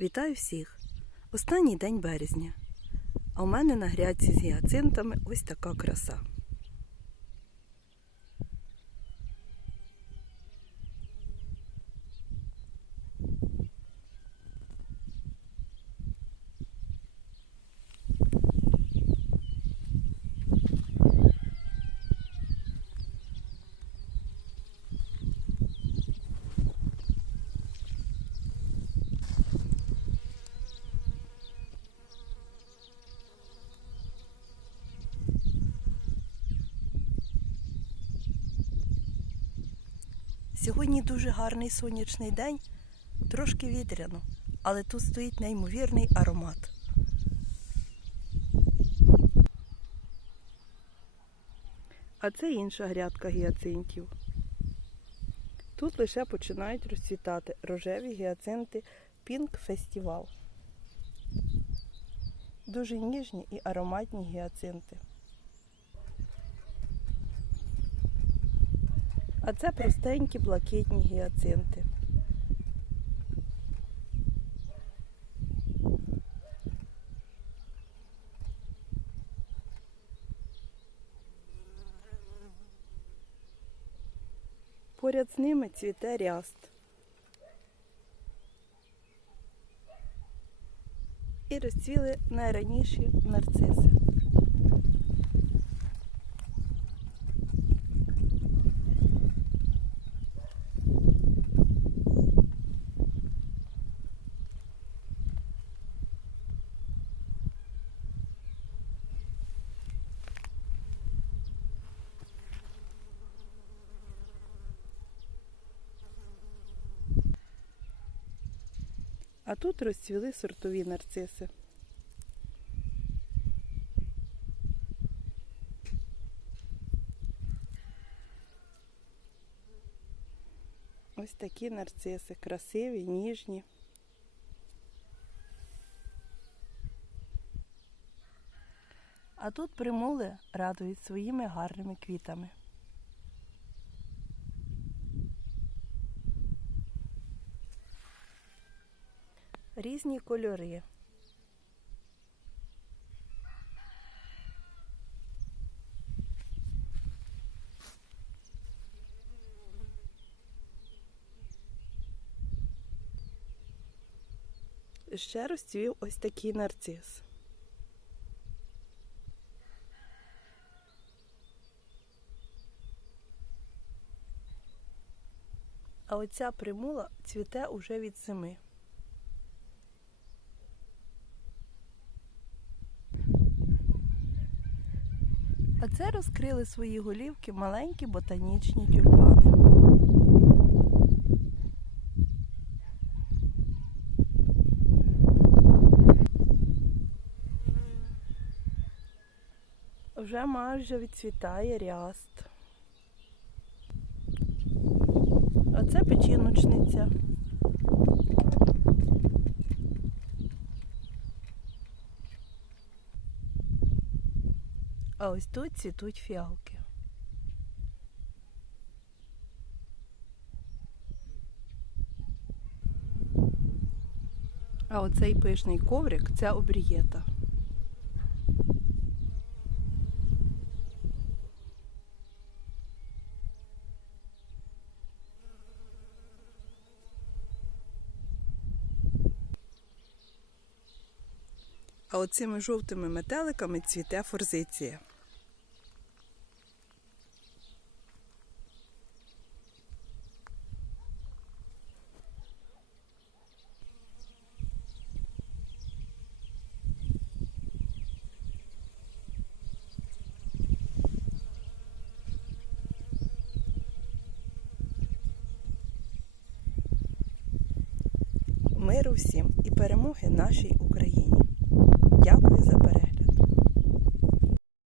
Вітаю всіх! Останній день березня. А у мене на грядці з гіацинтами ось така краса. Сьогодні дуже гарний сонячний день, трошки вітряно, але тут стоїть неймовірний аромат. А це інша грядка гіацинтів. Тут лише починають розцвітати рожеві гіацинти Pink Festival. Дуже ніжні і ароматні гіацинти. А це простенькі блакитні гіацинти. Поряд з ними цвіте ряст. І розцвіли найраніші нарциси. А тут розцвіли сортові нарциси. Ось такі нарциси, красиві, ніжні. А тут примули радують своїми гарними квітами. Різні кольори. Ще розцвів ось такий нарцис. А оця примула цвіте уже від зими. А це розкрили свої голівки маленькі ботанічні тюльпани. Вже майже відцвітає ряст. А це печіночниця. А ось тут цвітуть фіалки. А оцей пишний коврик це обрієта. А оцими жовтими метеликами цвіте форзиція. Миру всім і перемоги нашій Україні. Дякую за перегляд.